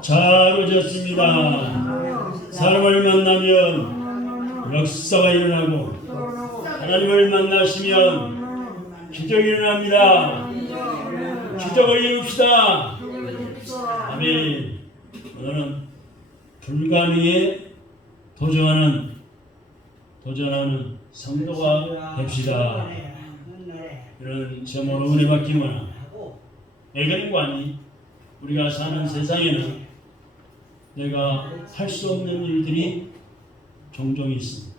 잘 오셨습니다. 사람을 만나면 역사가 일어나고 하나님을 만나시면 기적이 일어납니다. 기적을 이룹시다. 아멘. 오늘은 불가능에 도전하는 성도가 됩시다. 이런 제목으로 은혜 받기만 애견관이 우리가 사는 세상에는 내가 할 수 없는 일들이 종종 있습니다.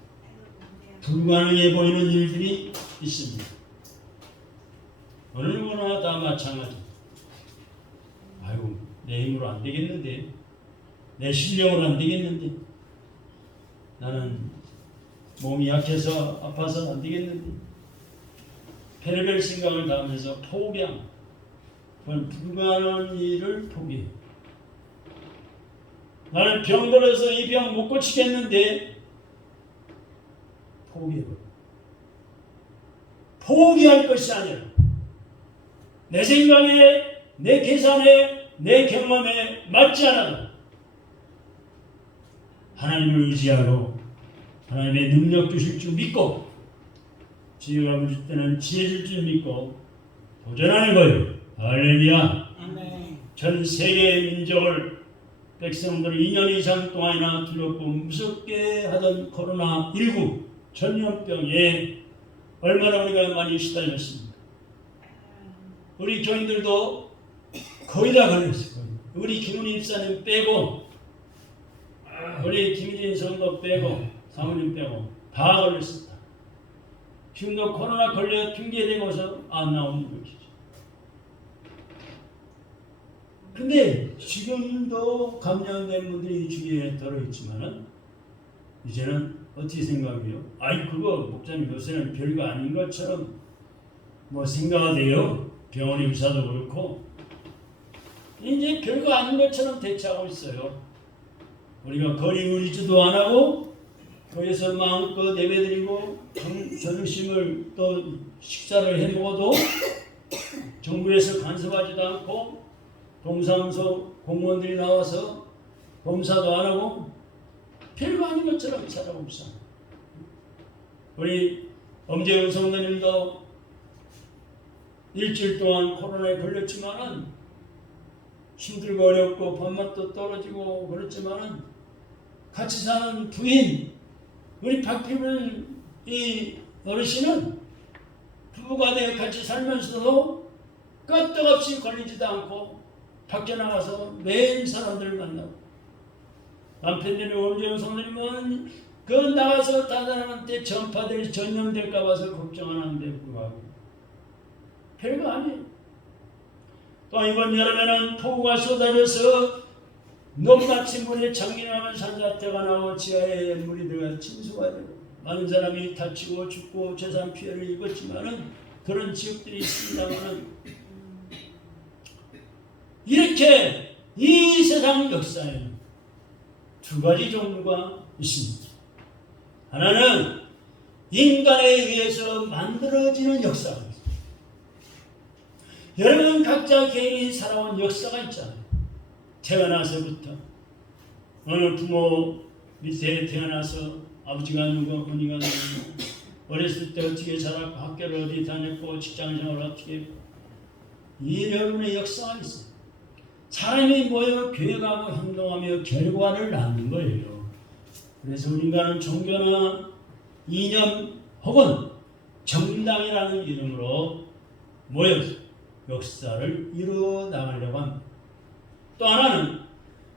불가능해 보이는 일들이 있습니다. 어느 누구나 다 마찬가지입니다. 아이고, 내 힘으로 안 되겠는데, 내 실력으로 안 되겠는데, 나는 몸이 약해서 아파서 안 되겠는데, 별별 생각을 다 하면서 포기함. 불가능한 일을 포기해. 나는 병 들어서 이 병 못 고치겠는데 포기해버려. 포기할 것이 아니라 내 생각에, 내 계산에, 내 경험에 맞지 않아도 하나님을 의지하고 하나님의 능력 주실 줄 믿고 지혜가 부실 때는 지혜 줄 줄 믿고 도전하는 거예요. 할렐루야. 전 세계 민족을 백성들을 2년 이상 동안이나 두렵고 무섭게 하던 코로나19 전염병에 얼마나 우리가 많이 시달렸습니까? 우리 교인들도 거의 다 걸렸어요. 우리 김은희 입사님 빼고, 우리 김진 성도 빼고, 사모님 빼고 다 걸렸습니다. 지금도 코로나 걸려 핑계대고서 안 나오는 것이죠. 근데 지금도 감염된 분들이 주위에 들어있지만은 이제는 어떻게 생각해요? 아이, 그거 목사님 요새는 별거 아닌 것처럼 뭐 생각하대요. 병원 의사도 그렇고 이제 별거 아닌 것처럼 대처하고 있어요. 우리가 거리 의리주도 안 하고 거기서 마음껏 예배드리고 점심을 또 식사를 해 먹어도 정부에서 간섭하지도 않고 동사무소 공무원들이 나와서 검사도 안 하고 별거 아닌 것처럼 살아가고 있어. 우리 엄재훈 성도님도 일주일 동안 코로나에 걸렸지만은 힘들고 어렵고 밥맛도 떨어지고 그렇지만은 같이 사는 부인 우리 박피블 이 어르신은 부부가 되어 같이 살면서도 끄떡없이 걸리지도 않고 밖에 나가서 매일 사람들을 만나고, 남편들이 엄재훈 성도님은 그 나가서 다른 사람한테 전염될까 봐서 걱정 안 하는데 불구하고 별거 아니에요. 또 이번 여름에는 폭우가 쏟아져서 높낮이 물에 장기나면 산사태가 나고 지하에 물이 들어가 침수가 되고 많은 사람이 다치고 죽고 재산 피해를 입었지만은 그런 지역들이 있습니다만은 이렇게 이 세상 역사에는 두 가지 종류가 있습니다. 하나는 인간에 의해서 만들어지는 역사가 있습니다. 여러분 각자 개인이 살아온 역사가 있잖아요. 태어나서부터 어느 부모 밑에 태어나서 아버지가 누구, 어머니가 누구, 어렸을 때 어떻게 자랐고 학교를 어디 다녔고 직장생활을 어떻게 했고 이 여러분의 역사가 있어요. 사람이 모여 교회가고 행동하며 결과를 낳는 거예요. 그래서 우리가는 종교나 이념 혹은 정당이라는 이름으로 모여서 역사를 이루어 나가려고 합니다. 또 하나는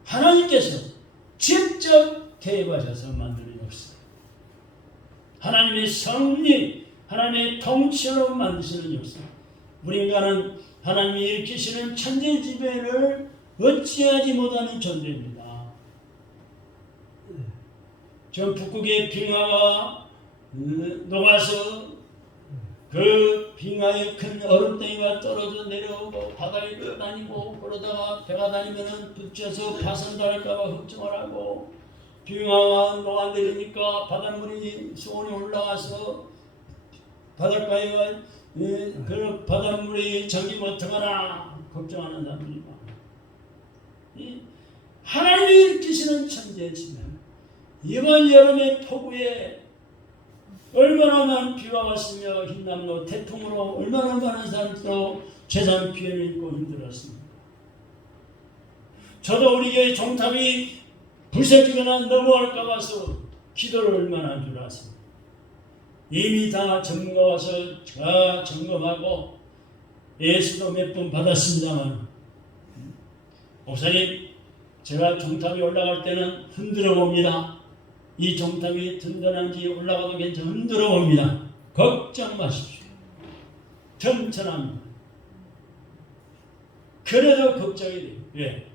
하나님께서 직접 개입하셔서 만드는 역사. 하나님의 섭리, 하나님의 통치로 만드시는 역사. 우리 인간은 하나님이 일으키시는 천재지변을 어찌하지 못하는 존재입니다. 저 북극의 빙하가 녹아서 그 빙하의 큰 얼음덩이가 떨어져 내려오고 바다에 다니고 그러다가 배가 다니면은 붙여서 파손될까봐 걱정을 하고 빙하가 녹아내리니까 바닷물이 수온이 올라가서 바닷가에 그 바닷물이 잠기 못하거나 걱정하는 사람들이 많아요. 바꾸시는 천재지만 이번 여름의 폭우에 얼마나 많은 비가 왔으며 흰남노 태풍으로 얼마나 많은 사람들도 재산 피해를 입고 힘들었습니다. 저도 우리 교회 종탑이 부서지거나 넘어갈까 봐서 기도를 얼마나 한 줄 아십니까? 이미 다 전문가 와서 제가 점검하고 예수도 몇 번 받았습니다만, 목사님, 제가 종탑이 올라갈 때는 흔들어 봅니다. 이 종탑이 든든한지 올라가도 괜찮아 흔들어 봅니다. 걱정 마십시오. 튼튼합니다. 그래도 걱정이 돼요. 왜?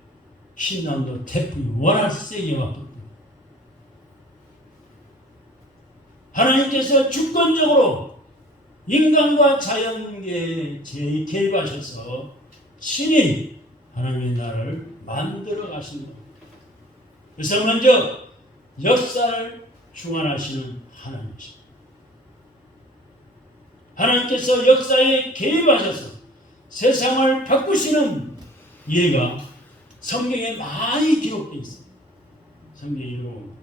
흰남도 태풍이 워낙 세게 왔거든요. 하나님께서 주권적으로 인간과 자연계에 개입하셔서 친히 하나님의 나라를 만들어 가십니다. 그래서 먼저 역사를 주관하시는 하나님이십니다. 하나님께서 역사에 개입하셔서 세상을 바꾸시는 예가 성경에 많이 기록되어 있습니다. 성경에 이루어집니다.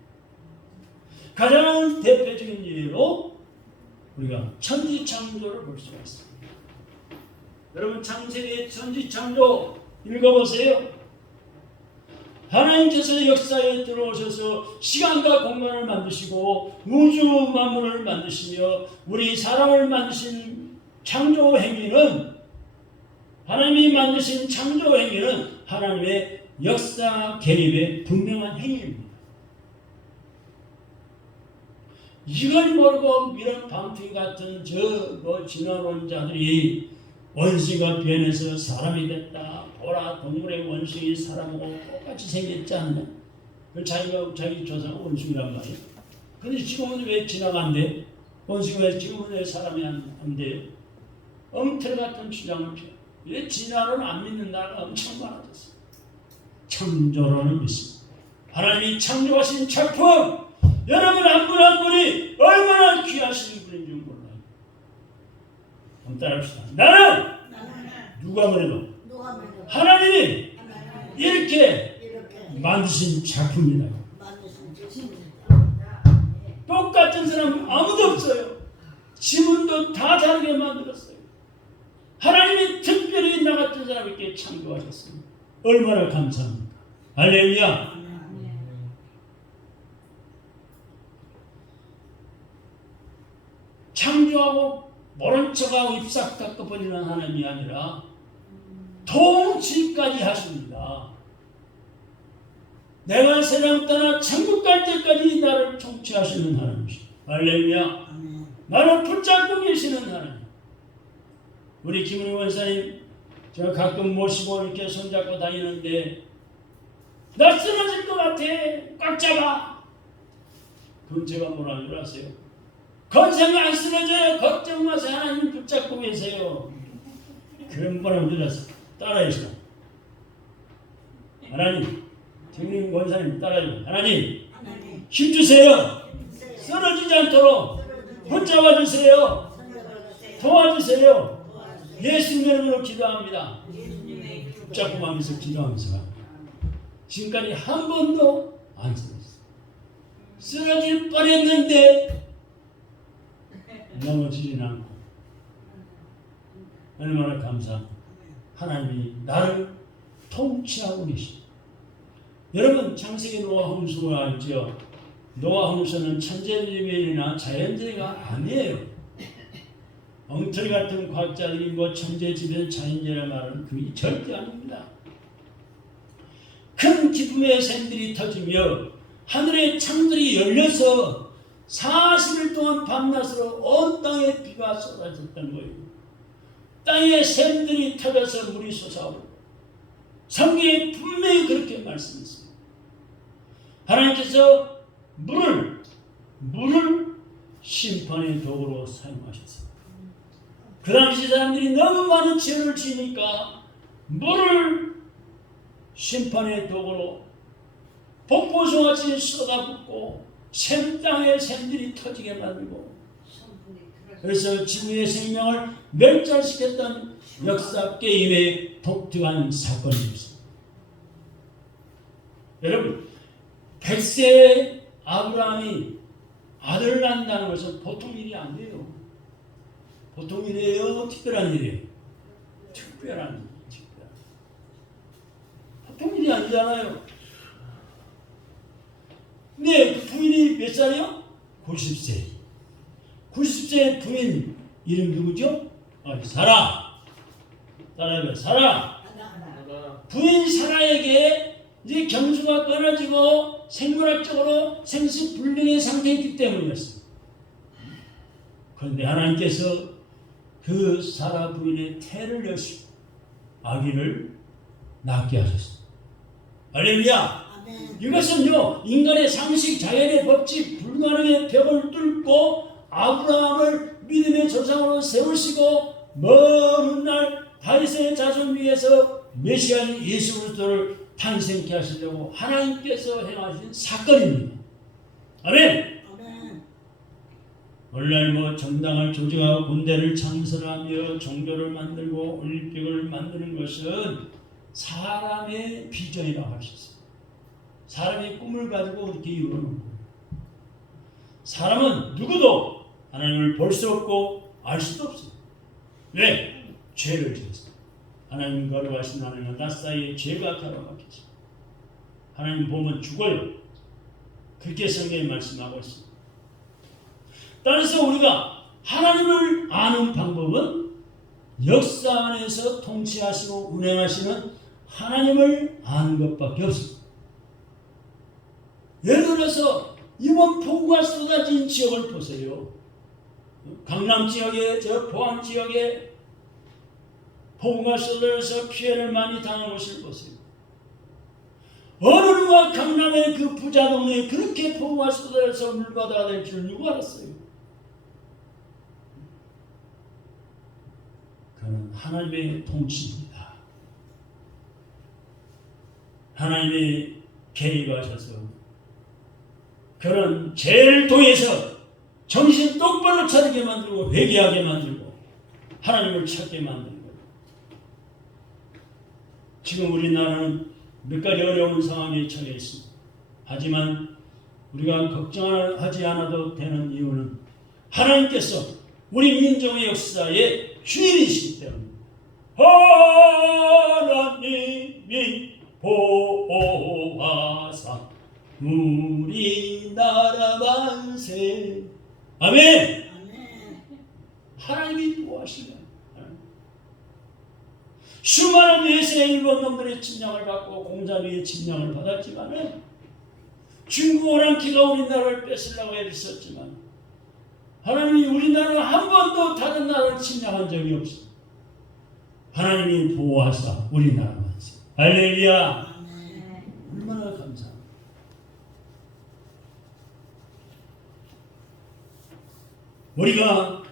가장 대표적인 예로 우리가 천지창조를 볼 수가 있습니다. 여러분 창세기의 천지창조 읽어보세요. 하나님께서 역사에 들어오셔서 시간과 공간을 만드시고 우주 만물을 만드시며 우리 사람을 만드신 창조 행위는, 하나님이 만드신 창조 행위는 하나님의 역사 개입의 분명한 행위입니다. 이걸 모르고 이런 방피 같은 진화론자들이 원숭이가 변해서 사람이 됐다, 보라 동물의 원숭이 사람하고 똑같이 생겼지 않냐? 자기 조상은 원숭이란 말이에요. 근데 지금은 왜 진화가 안 돼? 원숭이가 왜 지금은 왜 사람이 안 돼요? 엉터리 같은 주장을 펴. 왜 진화론을 안 믿는 나라가 엄청 많아졌어요. 창조론을 믿습니다. 하나님이 창조하신 작품, 여러분 한 분 한 분이 얼마나 귀하신 분인 줄 몰라요. 한번 따라합시다. 나는 누가 뭐래도 하나님이 이렇게 만드신 작품이다. 똑같은 사람 아무도 없어요. 지문도 다 다르게 만들었어요. 하나님이 특별히 나 같은 사람에게 창조하셨습니다. 얼마나 감사합니까? 할렐루야. 창조하고 모른 척하고 입싹 닦아버리는 하나님이 아니라 통치까지 하십니다. 내가 세상 떠나 천국 갈 때까지 나를 통치하시는 하나님이십니다. 할렐루야. 나를 붙잡고 계시는 하나님. 우리 김은희 원사님 제가 가끔 모시고 이렇게 손잡고 다니는데 나 쓰러질 것 같아. 꽉 잡아. 그럼 제가 뭐라 줄 아세요? 건성이 안 쓰러져요. 걱정 마세요. 하나님 붙잡고 계세요. 그런 뭐라고 들었어. 따라해주세요. 하나님, 정림 원사님 따라해주세요. 하나님, 힘주세요. 쓰러지지 않도록 붙잡아 주세요. 도와주세요. 예수님 이름으로 기도합니다. 붙잡고 하면서 기도하면서 지금까지 한 번도 안 쓰러졌어요. 쓰러질 뻔했는데 넘어지진 않고 얼마나 감사합니다. 하나님이 나를 통치하고 계십니다. 여러분 창세기 노아 홍수를 알죠? 노아 홍수는 천재지변이나 자연재해가 아니에요. 엉터리 같은 과학자들이 뭐 천재지변 자연재해라 말은 그게 절대 아닙니다. 큰 기쁨의 샘들이 터지며 하늘의 창들이 열려서 40일 동안 밤낮으로 온 땅에 비가 쏟아졌던 거예요. 땅에 샘들이 터져서 물이 솟아오르고 성경에 분명히 그렇게 말씀했습니다. 하나님께서 물을 심판의 도구로 사용하셨습니다. 그 당시 사람들이 너무 많은 죄를 지니까 물을 심판의 도구로 폭포수같이 쏟아붓고 샘땅에 샘들이 터지게 만들고 그래서 지구의 생명을 멸절시켰던 역사 게임의 독특한 사건이었습니다. 여러분 100세 아브라함이 아들을 낳는다는 것은 보통 일이 안 돼요. 보통 일이에요? 특별한 일이에요? 특별한 일. 보통 일이 아니잖아요. 근데 그 부인이 몇 살이요? 90세. 90세 부인 이름 누구죠? 사라. 따라해봐요. 사라. 부인 사라에게 이제 경수가 끊어지고 생물학적으로 생식불명의 상태이기 때문이었어요. 그런데 하나님께서 그 사라 부인의 태를 여시고 아기를 낳게 하셨어요. 할렐루야. 이것은요, 인간의 상식, 자연의 법칙, 불가능의 벽을 뚫고 아브라함을 믿음의 조상으로 세우시고 먼 훗날 다윗의 자손 위에서 메시아인 예수 그리스도를 탄생케 하시려고 하나님께서 행하신 사건입니다. 아멘. 오늘날 정당을 조직하고 군대를 창설하며 종교를 만들고 올림픽을 만드는 것은 사람의 비전이라고 할 수 있어요. 사람의 꿈을 가지고 이렇게 이루는 거예요. 사람은 누구도 하나님을 볼 수 없고 알 수도 없어요. 왜? 죄를 지었어요. 하나님 거룩하신 하나님과 나 사이에 죄가 가로막히죠. 하나님 보면 죽어요. 그렇게 성경에 말씀하고 있습니다. 따라서 우리가 하나님을 아는 방법은 역사 안에서 통치하시고 운행하시는 하나님을 아는 것밖에 없습니다. 예를 들어서 이번 폭우가 쏟아진 지역을 보세요. 강남 지역에, 저 포항 지역에 폭우가 쏟아져서 피해를 많이 당한 것을 보세요. 어느 누가 강남의 그 부자 동네에 그렇게 폭우가 쏟아져서 물바다가 될 줄 누가 알았어요? 그는 하나님의 통치입니다. 하나님의 개입하셔서 그런 죄를 통해서 정신 똑바로 차리게 만들고 회개하게 만들고 하나님을 찾게 만드는 거예요. 지금 우리나라는 몇 가지 어려운 상황에 처해 있습니다. 하지만 우리가 걱정하지 않아도 되는 이유는 하나님께서 우리 민족의 역사에 주인이시기 때문입니다. 하나님이 보호하사 우리나라 만세. 아멘. 하나님이 보호하시면 수많은 외세 일본 놈들의 침략을 받고 공산주의의 침략을 받았지만은 중국 오랑캐가 우리나라를 뺏으려고 애썼지만 하나님이 우리나라를 한 번도 다른 나라를 침략한 적이 없습니다. 하나님이 보호하사 우리나라 만세. 할렐루야. 얼마나 감사합니다. 우리가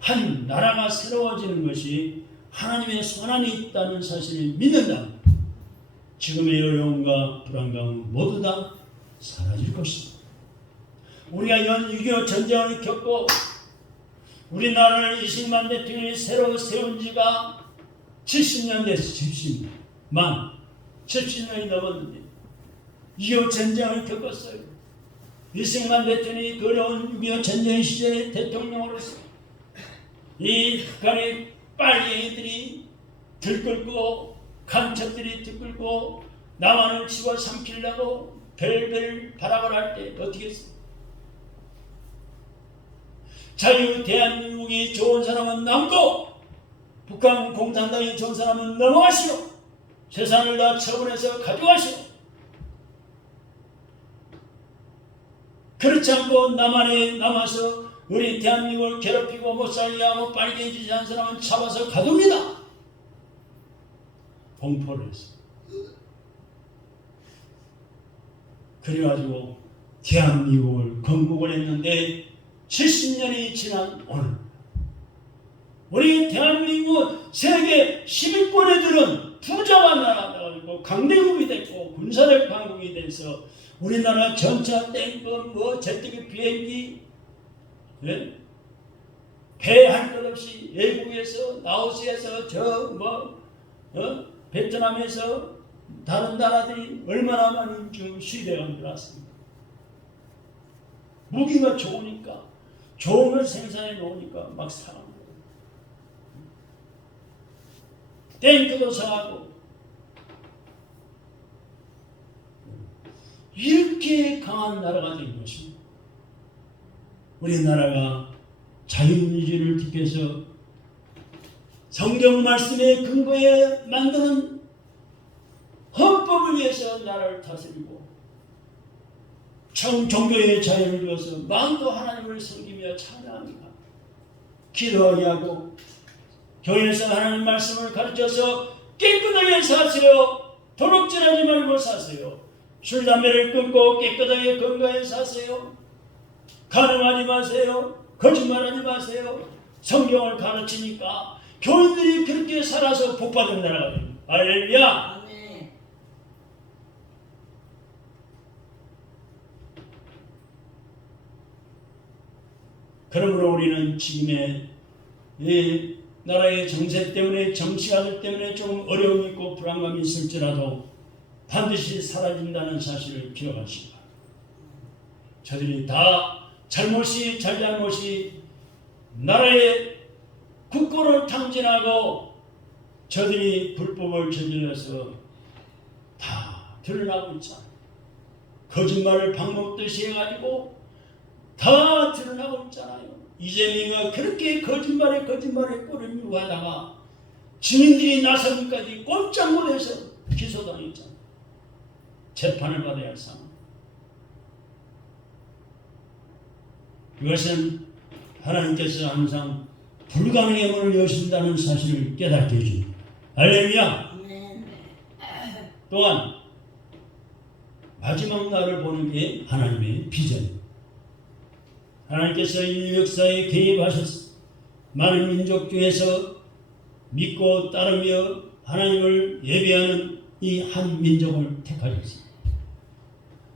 한 나라가 새로워지는 것이 하나님의 손안에 있다는 사실을 믿는다. 지금의 어려움과 불안감은 모두 다 사라질 것입니다. 우리가 6.25 전쟁을 겪고 우리나라를 이승만 대통령이 새로 세운 지가 70년 됐어요. 70년이 넘었는데 6.25 전쟁을 겪었어요. 이승만 대통령이 어려운 6.25 전쟁 시절에 대통령으로서 이 북한의 빨갱이들이 들끓고 간첩들이 들끓고 남한을 집어삼키려고 별별 발악을 할 때 어떻게 했어요? 자유 대한민국이 좋은 사람은 남고 북한 공산당이 좋은 사람은 넘어가시오. 재산을 다 처분해서 가져가시오. 그렇지 않고 남한에 남아서 우리 대한민국을 괴롭히고 못살게 하고 빨갱이 짓을 한 사람은 잡아서 가둡니다. 공포를 했어. 그래가지고 대한민국을 건국을 했는데 70년이 지난 오늘 우리 대한민국은 세계 10위권에 들은 부자가 나라고 강대국이 됐고 군사력 강국이 돼서 우리나라 전차, 탱크, 제트기, 비행기, 배 할 것 없이 외국에서 라오스에서 베트남에서 다른 나라들이 얼마나 많이 지금 수입해가 들어왔습니까? 무기가 좋으니까, 좋은 걸 생산해 놓으니까 막 사는 거예요. 탱크도 사고, 이렇게 강한 나라가 된 것입니다. 우리나라가 자유민주를 지켜서 성경 말씀의 근거에 만드는 헌법을 위해서 나라를 다스리고 종교의 자유를 위해서 마음도 하나님을 섬기며 찬양합니다. 기도하게 하고 교회에서 하나님 말씀을 가르쳐서 깨끗하게 사세요. 도둑질하지 말고 사세요. 술, 담배를 끊고 깨끗하게 건강하게 사세요. 가늠하지 마세요. 거짓말하지 마세요. 성경을 가르치니까 교인들이 그렇게 살아서 복받은 나라가 됩니다. 할렐루야. 아멘. 그러므로 우리는 지금의 이 나라의 정세 때문에, 정치가들 때문에 조금 어려움이 있고 불안감이 있을지라도 반드시 사라진다는 사실을 기억하시기 바랍니다. 저들이 다 잘잘못이 나라의 국고를 탕진하고 저들이 불법을 저질러서 다 드러나고 있잖아요. 거짓말을 밥 먹듯이 해가지고 다 드러나고 있잖아요. 이재명이가 그렇게 거짓말에 꼴을 밀고 하다가 증인들이 나서기까지 꼼짝 못해서 기소당했잖아요. 재판을 받아야 할 상황. 이것은 하나님께서 항상 불가능의 문을 여신다는 사실을 깨닫게 해줍니다. 할렐루야. 또한 마지막 날을 보는 게 하나님의 비전입니다. 하나님께서 인류 역사에 개입하셔서 많은 민족 중에서 믿고 따르며 하나님을 예배하는 이 한 민족을 택하셨습니다.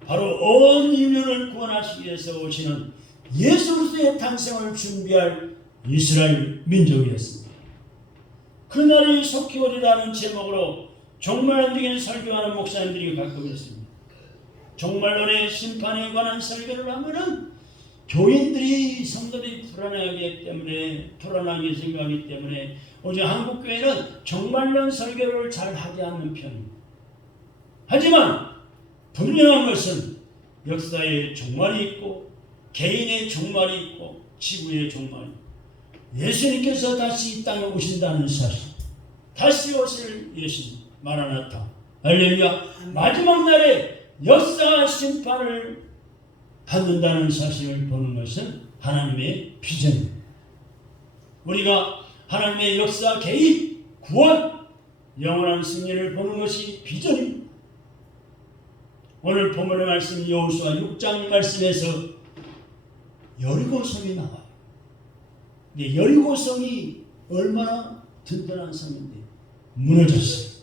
바로 온 인류를 구원하시기 위해서 오시는 예수 그리스도의 탄생을 준비할 이스라엘 민족이었습니다. 그날이 속히 오리라는 제목으로 종말론적인 설교하는 목사님들이 가끔 있습니다. 종말론의 심판에 관한 설교를 하면은 교인들이, 성도들이 불안하기 때문에, 불안하게 생각하기 때문에 오직 한국교회는 종말론 설교를 잘 하지 않는 편입니다. 하지만 분명한 것은 역사의 종말이 있고 개인의 종말이 있고 지구의 종말이 있고 예수님께서 다시 이 땅에 오신다는 사실, 다시 오실 예수님, 마라나타, 할렐루야. 마지막 날에 역사 심판을 받는다는 사실을 보는 것은 하나님의 비전입니다. 우리가 하나님의 역사 개입, 구원, 영원한 승리를 보는 것이 비전입니다. 오늘 본문의 말씀 여호수아 6장 말씀에서 여리고성이 나와요. 근데 여리고성이 얼마나 든든한 성인데 무너졌어요.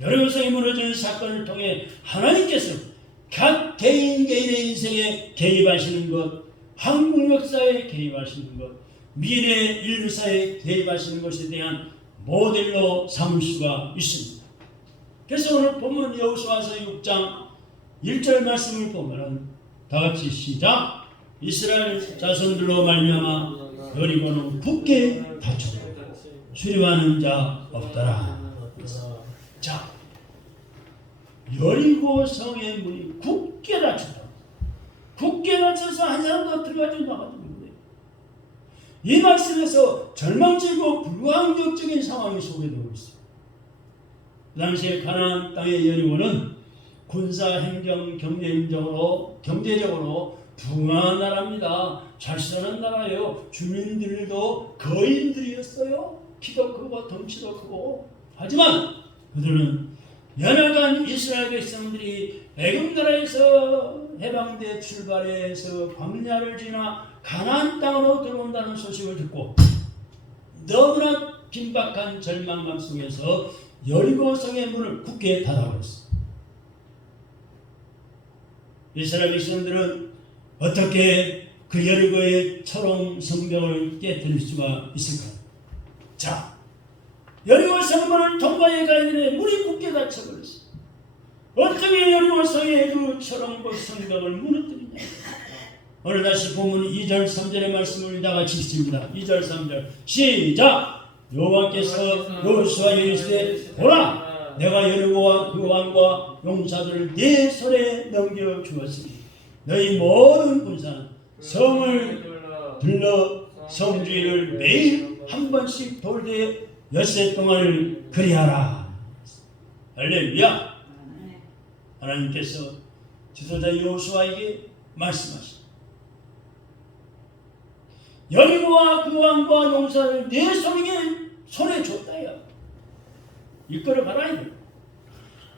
여리고성이 무너지는 사건을 통해 하나님께서 각 개인의 인생에 개입하시는 것, 한국 역사에 개입하시는 것, 미래 인류사에 개입하시는 것에 대한 모델로 삼을 수가 있습니다. 그래서 오늘 본문 여호수아서 6장 1절 말씀을 보면 다 같이 시작. 이스라엘 자손들로 말미암아 여리고는 굳게 닫혔고 수리하는 자 없더라. 자, 여리고 성의 문이 굳게 닫혔다. 굳게 닫혀서 한 사람도 들어가지 나가지 못해. 이 말씀에서 절망적이고 불가항력적인 상황이 소개되고 있습니다. 그 당시에 가나안 땅의 여리고는 군사, 행정, 경제적으로 부강한 나라입니다. 잘 사는 나라예요. 주민들도 거인들이었어요. 키도 크고 덩치도 크고. 하지만 그들은 연약한 이스라엘 백성들이 애굽 나라에서 해방돼 출발해서 광야를 지나 가나안 땅으로 들어온다는 소식을 듣고 너무나 긴박한 절망감 속에서 여리고 성의 문을 굳게 닫아버렸습니다. 이스라엘 백성들은 어떻게 그 여리고의 초롱 성벽을 깨뜨릴 수가 있을까요? 자, 여리고 성문을 통과해 가는데 물이 굳게 닫혀버렸어. 어떻게 여리고 성의 그 철옹고 성벽을 무너뜨리냐. 오늘 다시 보면 2절 3절의 말씀을 다 같이 읽습니다. 2절 3절 시작. 여호와께서 여호수아에게 이르시되 보라, 내가 여리고와 그 왕과 용사들을 네 손에 넘겨 주었으니 너희 모든 군사는 성을 들러 성주의를 매일 한 번씩 돌되 엿새 동안을 그리하라. 할렐루야. 하나님께서 지도자 여호수아에게 말씀하십니다. 여리고와 그 왕과 용사를 내 손에 줬다요. 이끌어가라.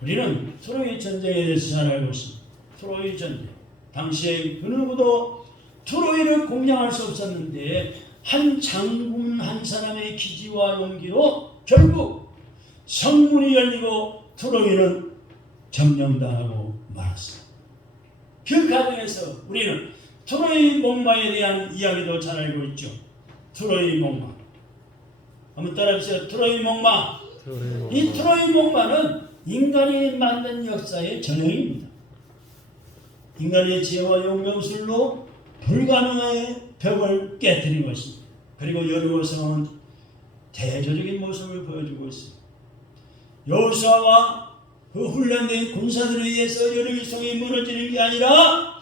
우리는 트로이 전쟁에 대해서 잘 알고 있습니다. 트로이 전쟁. 당시에 그 누구도 트로이를 공략할 수 없었는데 한 장군 한 사람의 기지와 용기로 결국 성문이 열리고 트로이는 점령당하고 말았습니다. 그 과정에서 우리는 트로이 목마에 대한 이야기도 잘 알고 있죠. 트로이 목마. 한번 따라해주세요. 트로이 목마. 이 트로이 목마는 인간이 만든 역사의 전형입니다. 인간의 지혜와 용병술로 불가능한 벽을 깨뜨린 것입니다. 그리고 여리고 성은 대조적인 모습을 보여주고 있습니다. 여호수아와 그 훈련된 군사들에 의해서 여리고 성이 무너지는 게 아니라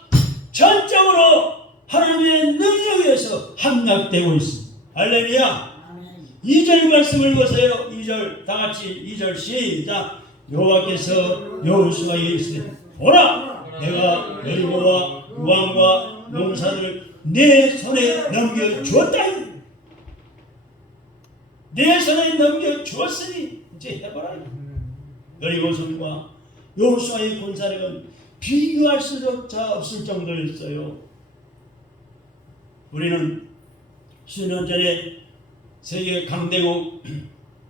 전적으로 하나님의 능력에 의해서 함락되고 있습니다. 할렐루야. 2절 말씀을 읽으세요. 2절 다같이 2절 시작. 여호와께서 여호수아에게 이르시되 보라, 내가 여리고와 왕과 용사들을 내 손에 넘겨주었다. 내 손에 넘겨주었으니 이제 해봐라. 여리고 성과 여호수아의 군사력은 비교할 수조차 없을 정도였어요. 우리는 수년 전에 세계 강대국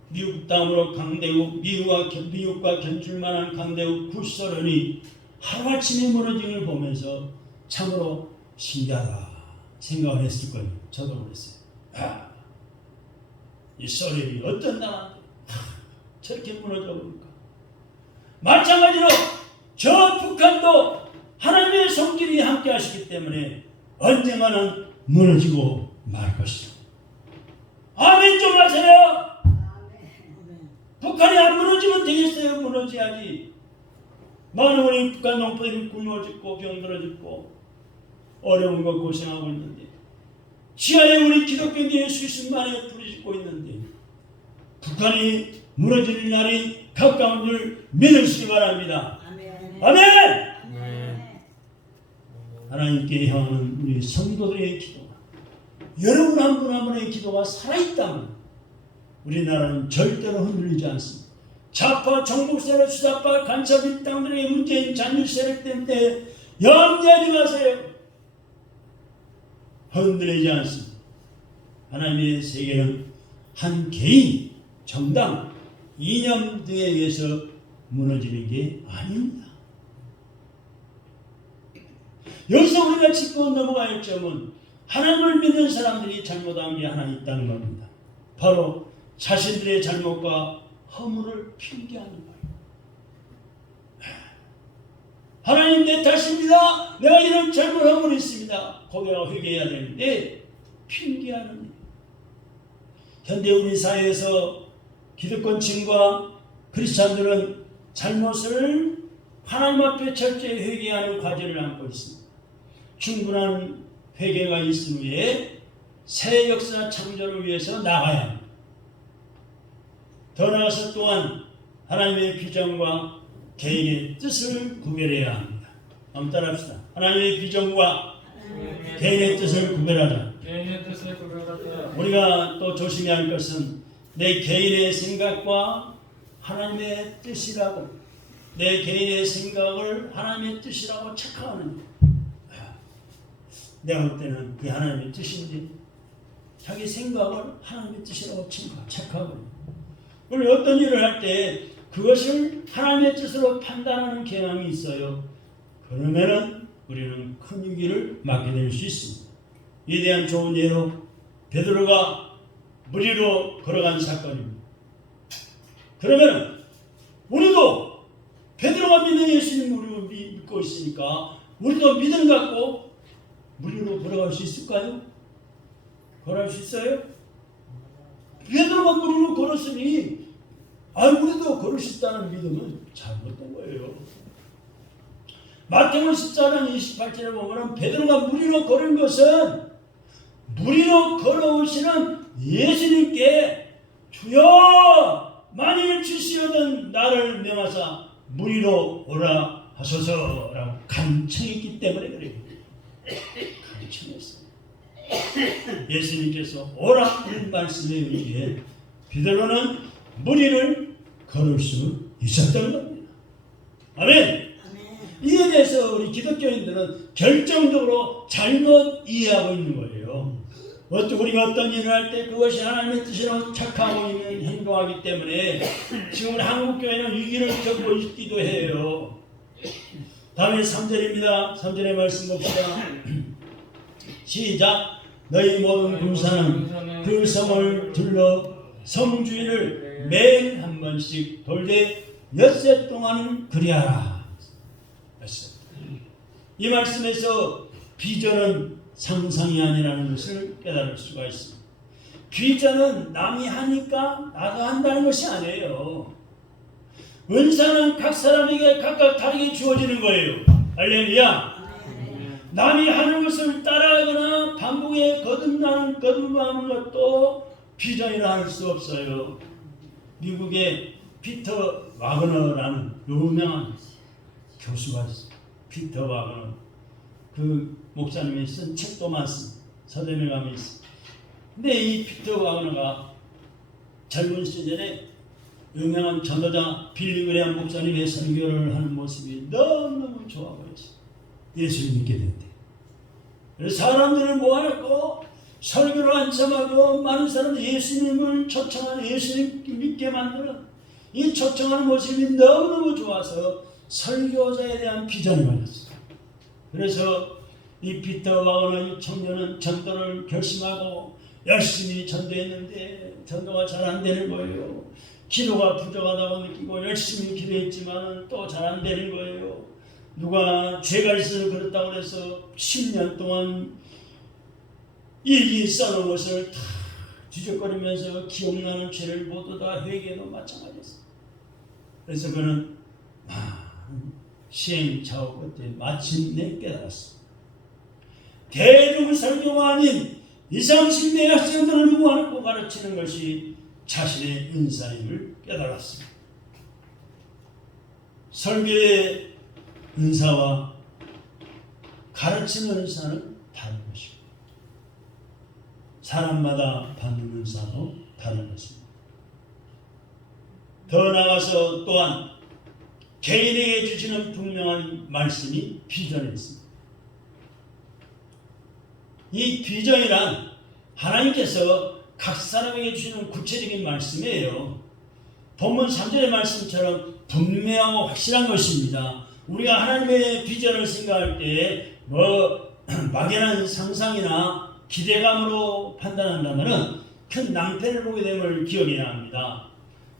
미국 다음으로 강대국 미국과 견줄만한 강대국 구소련이 하루아침에 무너짐을 보면서 참으로 신기하다 생각을 했을 거예요. 저도 그랬어요. 이 소련이 어떤 나라인데 저렇게 무너져 버릴까. 마찬가지로 저 북한도 하나님의 손길이 함께 하시기 때문에 언젠가는 무너지고 말 것이죠. 아멘 좀 하세요. 북한이 안 무너지면 되겠어요. 무너져야지. 많은 우리 북한 농부들이 굶어 죽고 병들어 죽고 어려운 거 고생하고 있는데 지하에 우리 기독교인들이 수십만에 부르짖고 있는데 북한이 무너질 날이 가까운 줄 믿으시기 바랍니다. 아멘. 하나님께 향하는 우리 성도들의 기도가, 여러분 한 분 한 분의 기도가 살아있다면 우리나라는 절대로 흔들리지 않습니다. 좌파 정복 세력, 수사파 간첩 일당들의 문재인 잔류 세력 때문에 염려하지 마세요. 흔들리지 않습니다. 하나님의 세계는 한 개인, 정당, 이념 등에 의해서 무너지는 게 아닙니다. 여기서 우리가 짚고 넘어가야 할 점은 하나님을 믿는 사람들이 잘못한 게 하나 있다는 겁니다. 바로 자신들의 잘못과 허물을 핑계하는 거예요. 하나님 내 탓입니다. 내가 이런 잘못 허물이 있습니다. 거기가 회개해야 되는데 핑계하는 거예요. 현대 우리 사회에서 기득권층과 크리스찬들은 잘못을 하나님 앞에 철저히 회개하는 과제를 안고 있습니다. 충분한 회개가 있은 후에 새 역사 창조를 위해서 나가야 합니다. 더 나아가서 또한 하나님의 비전과 개인의 뜻을 구별해야 합니다. 한번 따라합시다. 하나님의 비전과 개인의 뜻을 구별하자. 우리가 또 조심해야 할 것은 내 개인의 생각과 하나님의 뜻이라고, 내 개인의 생각을 하나님의 뜻이라고 착각하는 거예요. 내가 볼 때는 그게 하나님의 뜻인지 자기 생각을 하나님의 뜻이라고 착각하고, 우리 어떤 일을 할 때 그것을 하나님의 뜻으로 판단하는 경향이 있어요. 그러면은 우리는 큰 위기를 맞게 될 수 있습니다. 이에 대한 좋은 예로 베드로가 무리로 걸어간 사건입니다. 그러면 우리도 베드로가 믿는 예수님 우리가 믿고 있으니까 우리도 믿음 갖고 무리로 걸어갈 수 있을까요? 걸어갈 수 있어요? 베드로가 무리로 걸었으니 우리도 걸을 수 있다는 믿음은 잘못된 거예요. 마태복음 14장 28절에 보면 베드로가 무리로 걸은 것은 무리로 걸어오시는 예수님께 주여 만일 주시려던 나를 명하사 무리로 오라 하소서라고 간청했기 때문에 그래요. 간청했어요. 예수님께서 오라는 말씀에 의해 베드로는 무리를 걸을 수 있었던 겁니다. 아멘. 이에 대해서 우리 기독교인들은 결정적으로 잘못 이해하고 있는 거예요. 우리가 어떤 일을 할 때 그것이 하나님의 뜻이라고 착각하고 있는 행동하기 때문에 지금 한국교회는 위기를 겪고 있기도 해요. 다음에 3절입니다. 3절의 말씀 봅시다. 시작. 너희 모든 군사는 그 성을 둘러 성 주위를 매일 한 번씩 돌되 엿새 동안은 그리하라. 이 말씀에서 비전은 상상이 아니라는 것을 깨달을 수가 있습니다. 비전은 남이 하니까 나도 한다는 것이 아니에요. 은사는 각 사람에게 각각 다르게 주어지는 거예요. 할렐루야. 남이 하는 것을 따라하거나 반복에 거듭나는 것도 비전이라 할 수 없어요. 미국의 피터 와그너라는 유명한 교수가 있어요. 피터 와그너. 그 목사님이 쓴 책도 많습니다. 서대명함이 있습니다. 근데 이 피터 와그너가 젊은 시절에 유명한 전도자 빌리 그레이엄 목사님의 설교를 하는 모습이 너무너무 좋아 보였어요. 예수를 믿게 된대. 그래서 사람들을 모아놓고 설교를 한참하고 많은 사람들 예수님을 초청하는, 예수님 믿게 만드는 이 초청하는 모습이 너무너무 좋아서 설교자에 대한 비전이 많았어요. 그래서 이 피터 와그너 이 청년은 전도를 결심하고 열심히 전도했는데 전도가 잘 안 되는 거예요. 기도가 부족하다고 느끼고 열심히 기도했지만 또 잘 안 되는 거예요. 누가 죄가 있어서 그렇다고 해서 10년 동안 일기 써놓은 것을 다 뒤적거리면서 기억나는 죄를 모두 다 회개해도 마찬가지였어요. 그래서 그는 시행착오 끝에 마침내 깨달았습니다. 대중 설교가 아닌 이상신대 학생들을 모아놓고 가르치는 것이 자신의 은사임을 깨달았습니다. 설교의 은사와 가르치는 은사는 다른 것이고 사람마다 받는 은사도 다른 것입니다. 더 나아가서 또한 개인에게 주시는 분명한 말씀이 비전에 있습니다. 이 비전이란 하나님께서 각 사람에게 주시는 구체적인 말씀이에요. 본문 3절의 말씀처럼 분명하고 확실한 것입니다. 우리가 하나님의 비전을 생각할 때 막연한 상상이나 기대감으로 판단한다면 큰 낭패를 보게 됨을 기억해야 합니다.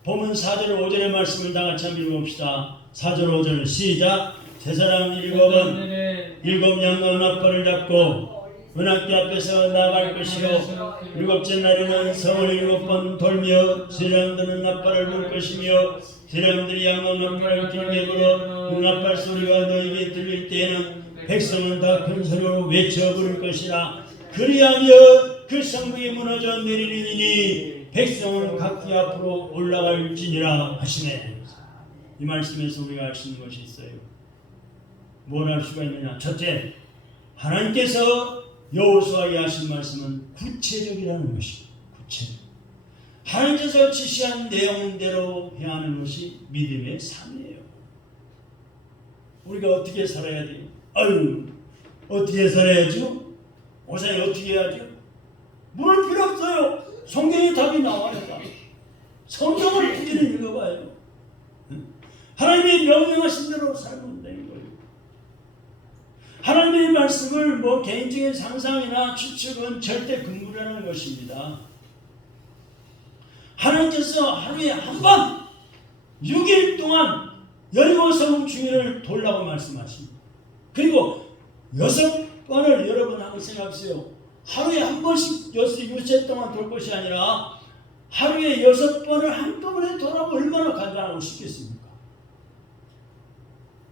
본문 4절 5절의 말씀을 다 같이 한번 읽어봅시다. 4절 5절 시작. 세 사람 일곱 양과 은합벌을 잡고 은합기 앞에서 나갈 것이요 일곱째 날에는 성을 7번 돌며 세령들은 은합발을 불 것이며 세령들이 양과 은합발을 길게 불어 은합발 소리가 너에게 들릴 때에는 백성은 다 큰 소리로 외쳐 부를 것이라. 그리하며 그 성벽이 무너져 내리리니 백성은 각기 앞으로 올라갈지니라 하시네. 이 말씀에서 우리가 알 수 있는 것이 있어요. 뭘 알 수가 있느냐? 첫째, 하나님께서 여호수아에게 하신 말씀은 구체적이라는 것입니다. 구체적. 하나님께서 지시한 내용대로 행하는 것이 믿음의 삶이에요. 우리가 어떻게 살아야 돼요? 어떻게 살아야죠? 목사님 어떻게 해야죠? 물을 필요 없어요. 성경에 답이 나와요. 성경을 꾸준히 읽어봐요. 하나님이 명령하신 대로 살면 되는 거예요. 하나님의 말씀을 개인적인 상상이나 추측은 절대 근거라는 것입니다. 하나님께서 하루에 한 번 6일 동안 여리고성 주위를 돌라고 말씀하십니다. 그리고 6번을 여러분 한번 생각하세요. 하루에 한 번씩 6세 동안 돌 것이 아니라 하루에 6번을 한꺼번에 돌아보면 얼마나 간단하고 쉽겠습니까?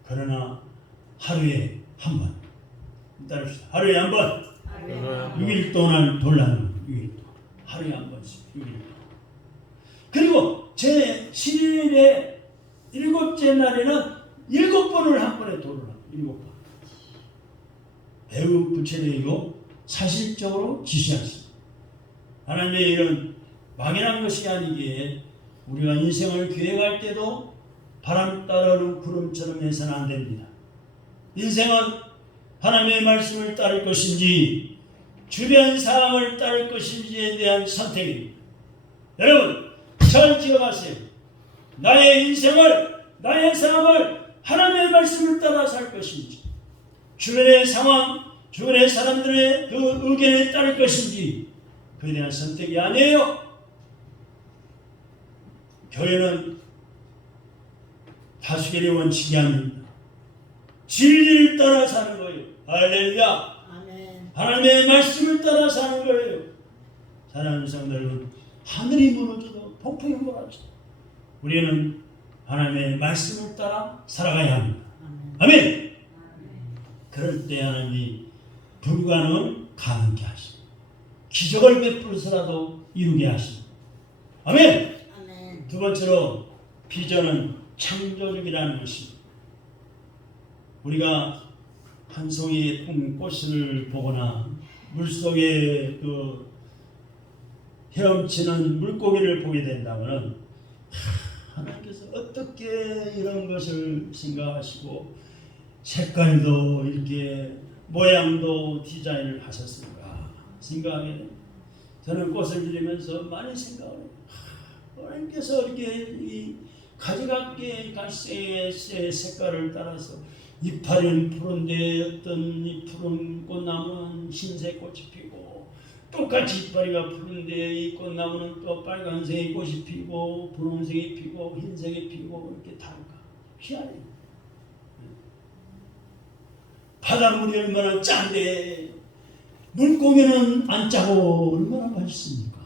그러나 하루에 한 번. 따릅시다. 하루에 한 번. 6일 동안 돌라는 6일 동안. 하루에 한 번씩 6일 동안. 그리고 제 7일의 7째 날에는 7번을 한 번에 돌으라고. 7번. 매우 구체적이고 사실적으로 지시하십니다. 하나님의 일은 막연한 것이 아니기에 우리가 인생을 계획할 때도 바람 따르는 구름처럼 해서는 안 됩니다. 인생은 하나님의 말씀을 따를 것인지 주변 상황을 따를 것인지에 대한 선택입니다. 여러분 잘 기억하세요. 나의 인생을 나의 삶을 하나님의 말씀을 따라 살 것인지 주변의 상황, 주변의 사람들의 그 의견에 따를 것인지 그에 대한 선택이 아니에요. 교회는 다수결의 원칙이 아닙니다. 진리를 따라 사는 거예요. 할렐루야. 아멘. 하나님의 말씀을 따라 사는 거예요. 사랑하는 성도 여러분, 하늘이 무너져도 폭풍이 몰아쳐도 우리는 하나님의 말씀을 따라 살아가야 합니다. 아멘. 아멘. 그럴 때 하나님이 불가능을 가능케 하십니다. 기적을 베풀어서라도 이루게 하십니다. 아멘. 아멘. 두 번째로 비전은 창조력이라는 것입니다. 우리가 한 송이 예쁜 꽃을 보거나 물속에 그 헤엄치는 물고기를 보게 된다면 하나님께서 어떻게 이런 것을 생각하시고 색깔도 이렇게 모양도 디자인을 하셨을까 생각하게 됩니다. 저는 꽃을 들이면서 많이 생각을 해요. 하나님께서 이렇게 이 가지각기의 갈색의 색깔을 따라서 이파리는 푸른데 어떤 이 푸른 꽃나무는 흰색 꽃이 피고 똑같이 이파리가 푸른데 이 꽃나무는 또 빨간색의 꽃이 피고 분홍색이 피고 흰색이 피고 이렇게 다를까? 희한해요. 바닷물이 얼마나 짠데 물고기는 안 짜고 얼마나 맛있습니까?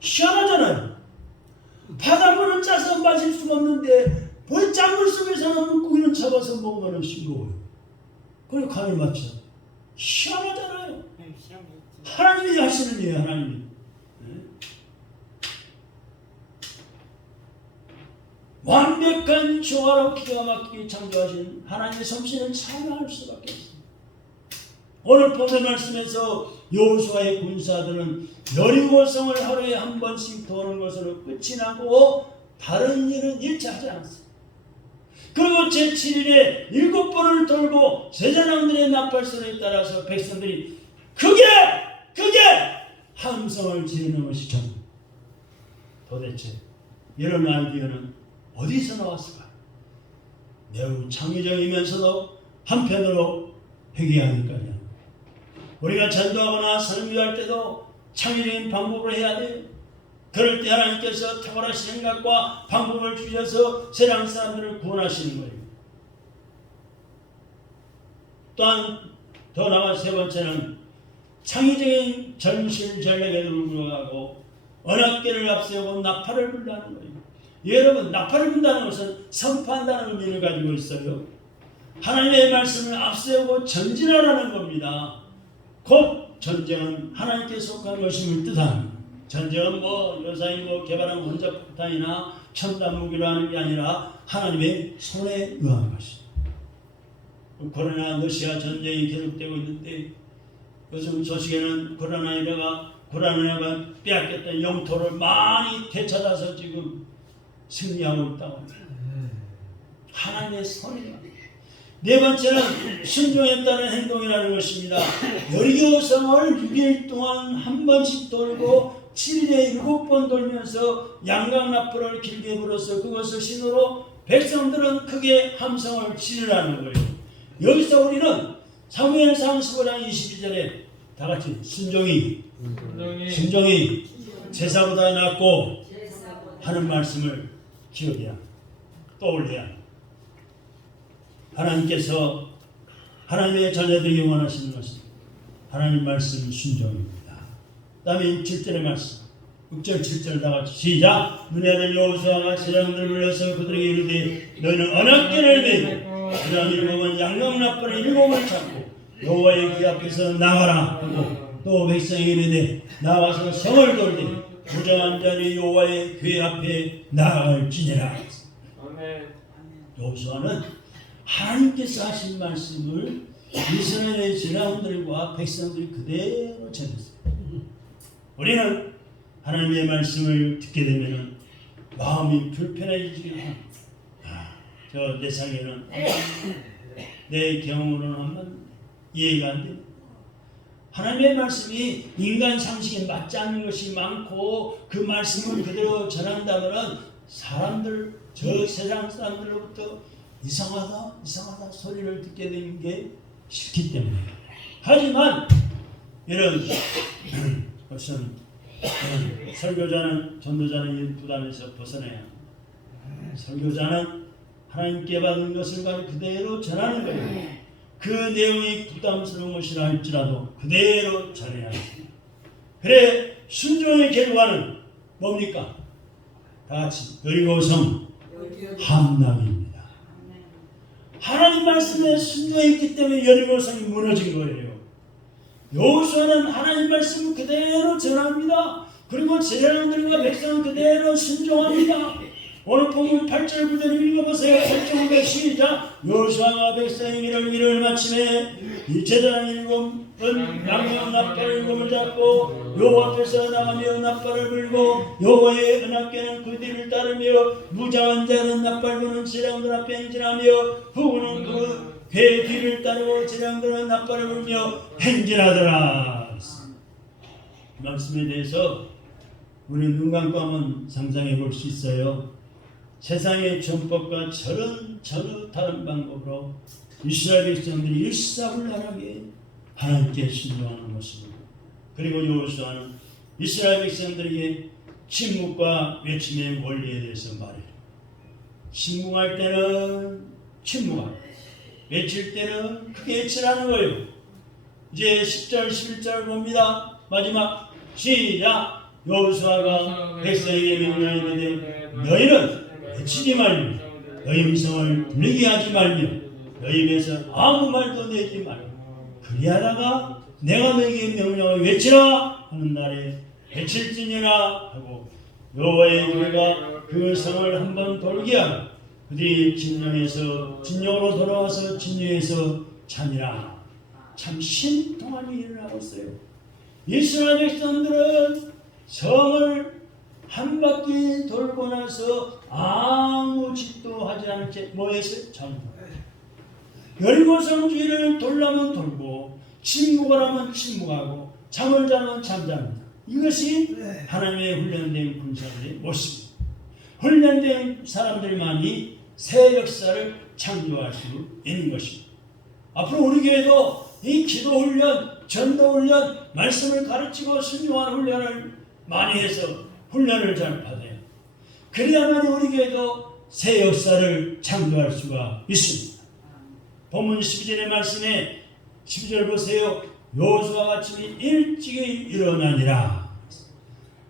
희한하잖아요. 바닷물은 짜서 마실 수가 없는데 왜 짠물 속에서는 물고기는 잡아서 먹으면 싱거워요. 그리고 간을 맞춰. 희한하잖아요. 하나님이 하시는 일이에요. 하나님이. 완벽한 조화로 기가 막히게 창조하신 하나님의 솜씨는 찬양할 수밖에 없습니다. 오늘 본문 말씀에서 여호수아의 군사들은 여리고성을 하루에 한 번씩 도는 것으로 끝이 나고 다른 일은 일치하지 않습니다. 그리고 제7일에 7번을 돌고 제사장들의 나팔소리에 따라서 백성들이 크게 함성을 지르는 것이 전부. 도대체 이런 아이디어는 어디서 나왔을까? 매우 창의적이면서도 한편으로 회개하기까지. 우리가 전도하거나 설교할 때도 창의적인 방법으로 해야 돼요. 그럴 때 하나님께서 탁월하신 생각과 방법을 주셔서 세상 사람들을 구원하시는 거예요. 또한 더 나아가 세 번째는 창의적인 전실 전략에 불구하고 언약궤를 앞세우고 나팔을 불다는 거예요. 여러분, 나팔을 분다는 것은 선포한다는 의미를 가지고 있어요. 하나님의 말씀을 앞세우고 전진하라는 겁니다. 곧 전쟁은 하나님께 속한 것임을 뜻합니다. 전쟁은 요사이 개발한 원자폭탄이나 첨단 무기로 하는 게 아니라 하나님의 손에 의한 것입니다. 코로나 러시아 전쟁이 계속되고 있는데 요즘 소식에는 코로나가 빼앗겼던 영토를 많이 되찾아서 지금 승리하고 있다고 합니다. 하나님의 손이다. 네 번째는 순종에 따른 행동이라는 것입니다. 여리고성을 6일 동안 한 번씩 돌고 7일에 7번 돌면서 양강나팔을 길게 불어서 그것을 신호로 백성들은 크게 함성을 지르라는 거예요. 여기서 우리는 사무엘상 15장 22절에 다 같이 순종이 제사보다 낫고 하는 말씀을 기억해야 떠올려야 하나님께서 하나님의 자녀들이 원하시는 것은 하나님 말씀 순종입니다. 다음에 7절의 말씀 6절 7절 다 같이 시작. 눈의 아들 여호수아가 제사장들을 불러서 그들에게 이르되 너희는 언약궤를 메고 제사장 7은 양각 나팔을 7을 잡고 여호와의 귀 앞에서 나가라 하고 또 백성이 이르되 나와서 성을 돌되 무장한 자들이 여호와의 귀 앞에 나아갈지니라. 여호수아는 하나님께서 하신 말씀을 이스라엘의 제사장들과 백성들이 그대로 전했어요. 우리는 하나님의 말씀을 듣게 되면 마음이 불편해지지만 저 내 상에는 내 경험으로는 한번 이해가 안 됩니다. 하나님의 말씀이 인간 상식에 맞지 않는 것이 많고 그 말씀을 그대로 전한다면 사람들 저 세상 사람들로부터 이상하다 소리를 듣게 되는 게 싫기 때문에. 하지만 이런 것은 설교자는 전도자는 이 부담에서 벗어나야 합니다. 설교자는 하나님께 받은 것을 그대로 전하는 거예요. 그 내용이 부담스러운 것이라 할지라도 그대로 전해야 합니다. 그래 순종의 결과는 뭡니까? 다 같이 여리고성 함락입니다. 하나님 말씀에 순종했기 때문에 여리고성이 무너진 거예요. 여호수아는 하나님 말씀을 그대로 전합니다. 그리고 제사장들과 백성은 그대로 순종합니다. 오늘 본문 8절 9절 읽어보세요. 8절 9절 시작. 여호수아가 백성의 일을 마침에 이 제사장 7은 양각 나팔 7을 잡고 여호와 앞에서 나가며 나팔을 불고 여호와의 언약궤는 그 뒤를 따르며 무장한 자는 나팔 부는 제사장들 앞에 행진하며 후군은 그 궤 뒤를 따르고 제사장들은 나팔을 불며 행진하더라. 이 말씀에 대해서 우리 눈 감고 한번 상상해 볼 수 있어요. 세상의 전법과 전혀 다른 방법으로 이스라엘 백성들이 일사불란하게 하나님께 순종하는 모습이고, 그리고 여호수아는 이스라엘 백성들에게 침묵과 외침의 원리에 대해서 말해요. 침묵할 때는 침묵하고 외칠 때는 크게 외치라는 거예요. 이제 10절 11절 봅니다. 마지막 시작. 여호수아가 백성에게 명령하되 너희는 외치지 말며 너희 음성을 들리게 하지 말며 너희 입에서 아무 말도 내지 말고 그리하다가 내가 너희에게 명령을 외치라 하는 날에 외칠지니라 하고 여호와의 귀가 그 성을 한번 돌게 하고 그들이 진영으로 돌아와서 진영에서 참이라. 참 신통한 일을 하고 있어요. 이스라엘 백성들은 성을 한 바퀴 돌고 나서 아무 짓도 하지 않은 채 뭐했어요? 잠깐. 여리고성 주위를 돌라면 돌고 침묵하라면 침묵하고 잠을 자면 잠잡니다. 이것이 하나님의 훈련된 군사들의 모습입니다. 훈련된 사람들만이 새 역사를 창조할 수 있는 것입니다. 앞으로 우리 교회도 이 기도 훈련, 전도 훈련, 말씀을 가르치고 순종하는 훈련을 많이 해서 훈련을 잘 받아요. 그래야만 우리 교회도 새 역사를 창조할 수가 있습니다. 본문 12절의 말씀에 12절 보세요. 여호수아가 아침에 일찍이 일어나니라.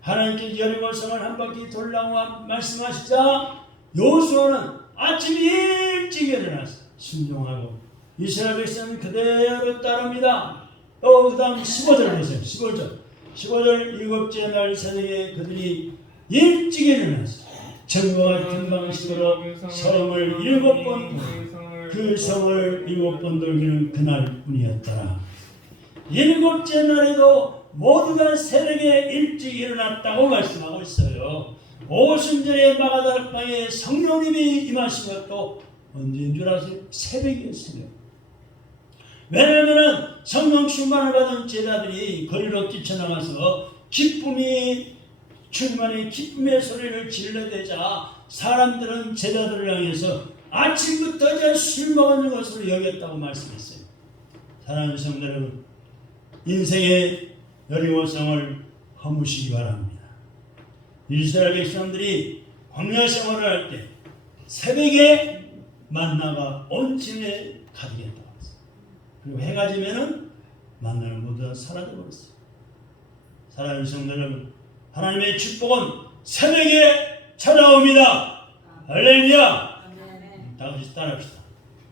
하나님께서 여리고성을 한 바퀴 돌라고 말씀하시자 여호수아는 아침 일찍 일어나서 순종하고 이스라엘 백성은 그대로 따릅니다. 또 그 다음 15절 보세요. 15절 일곱째 날 새벽에 그들이 일찍 일어나서 전과 같은 방식으로 성을 7번 돌고 그 성을 7번 돌기는 그날뿐이었더라. 7째 날에도 모두가 새벽에 일찍 일어났다고 말씀하고 있어요. 오순절에 마가다락방에 성령님이 임하신 것도 언제인 줄 아세요? 새벽이에요. 새벽. 왜냐하면 성령 충만을 받은 제자들이 거리로 뛰쳐나가서 기쁨이 충만의 기쁨의 소리를 질러대자 사람들은 제자들을 향해서 아침부터 저 술 먹은 것으로 여겼다고 말씀했어요. 사랑하는 성도 여러분, 인생의 여리고성을 허무시기 바랍니다. 이스라엘 백성들이 광야 생활을 할 때 새벽에 만나가 온천에 가득했다고 했어요. 그리고 해가 지면은 만나는 모두 다 사라져버렸어요. 사랑하는 성도 여러분, 하나님의 축복은 새벽에 찾아옵니다. 할렐루야. 다 같이 따라합시다.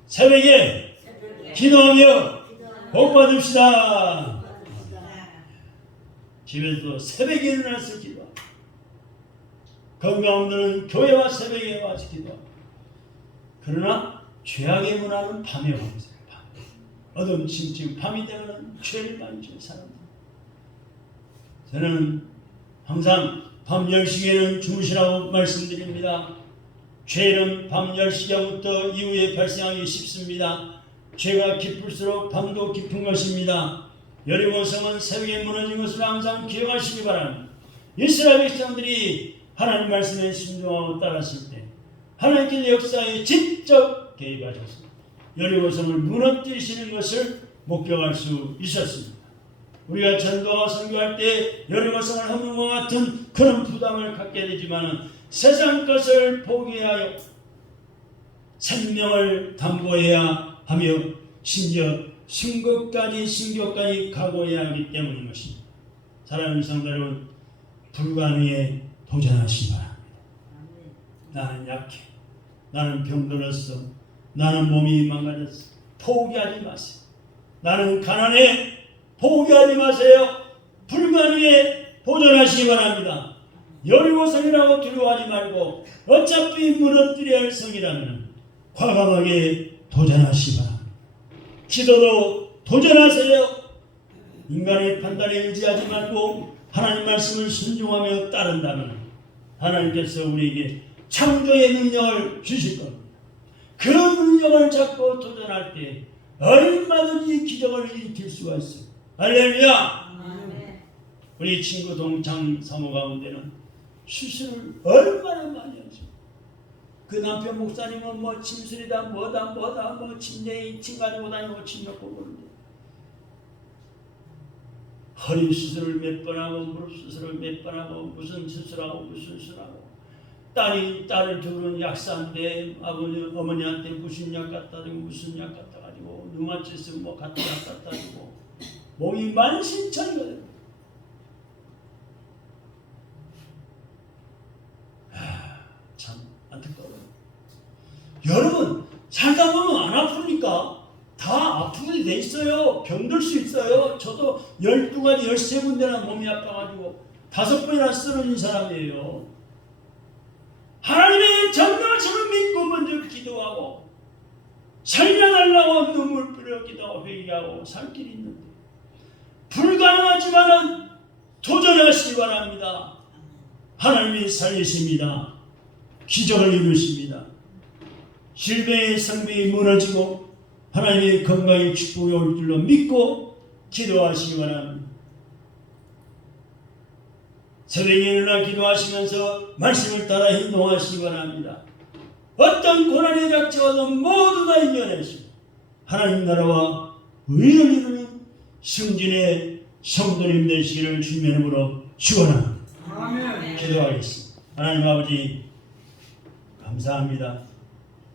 새벽에 기도하며 복 받읍시다. 집에서 새벽에 일어나서 기도하고, 건강한 분들은 교회와 새벽에 와서 기도하고, 그러나 죄악의 문화는 밤에 와서 어둠 침침 밤이 되면 죄를 많이 지은 사람들. 저는 항상 밤 10시에는 주무시라고 말씀드립니다. 죄는 밤 10시경부터 이후에 발생하기 쉽습니다. 죄가 깊을수록 밤도 깊은 것입니다. 여리고성은 새벽에 무너진 것을 항상 기억하시기 바랍니다. 이스라엘 백성들이 하나님 말씀에 순종하고 따랐을 때 하나님께서 역사에 직접 개입하셨습니다. 여리고성을 무너뜨리시는 것을 목격할 수 있었습니다. 우리가 전도와 선교할 때 여리고성을 험는 것 같은 그런 부담을 갖게 되지만 세상 것을 포기하여 생명을 담보해야 하며 심지어 신교까지 각오해야 하기 때문인 것입니다. 사랑하는 성도 여러분, 불가능에 도전하시기 바랍니다. 나는 약해, 나는 병들었어, 나는 몸이 망가졌어. 포기하지 마세요. 나는 가난해. 포기하지 마세요. 불가능에 도전하시기 바랍니다. 여리고성이라고 두려워하지 말고 어차피 무너뜨려야 할 성이라면 과감하게 도전하시기 바랍니다. 기도도 도전하세요. 인간의 판단에 의지하지 말고 하나님 말씀을 순종하며 따른다면 하나님께서 우리에게 창조의 능력을 주실 겁니다. 그 능력을 잡고 도전할 때 얼마든지 기적을 일으킬 수가 있어요. 할렐루야. 우리 친구 동창 사모 가운데는 수술을 얼마나 많이 하죠. 그 남편 목사님은 뭐 침술이다 뭐다 뭐 침쟁이 침 가지고 다니고 침 넣고 그러는데 허리 수술을 몇 번 하고 무릎 수술을 몇 번 하고 무슨 수술하고 딸을 두는 약사인데 어머니한테 무슨 약 갖다 주고 무슨 약 갖다 가지고 류마티스 뭐 같은 약 갖다 주고 몸이 만신창이거든요. 참 안타까워요. 여러분 살다 보면 안 아프니까 다 아프게 돼 있어요. 병들 수 있어요. 저도 12가지 13군데나 몸이 아파가지고 5번이나 쓰러진 사람이에요. 하나님의 전능하심을 믿고 먼저 기도하고 살려달라고 눈물 뿌려 기도하고 회개하고 살 길이 있는데 불가능하지만은 도전하시기 바랍니다. 하나님이 살리십니다. 기적을 이루십니다. 질병의 성벽이 무너지고 하나님의 건강의 축복이 올 줄로 믿고 기도하시기 바랍니다. 새벽에 일어나 기도하시면서 말씀을 따라 행동하시기 바랍니다. 어떤 고난의 닥쳐와도 모두 다 이겨내시고 하나님 나라와 의를 이루는 승진의 성도님 되시기를 주님의 이름으로 축원합니다. 기도하겠습니다. 하나님 아버지 감사합니다.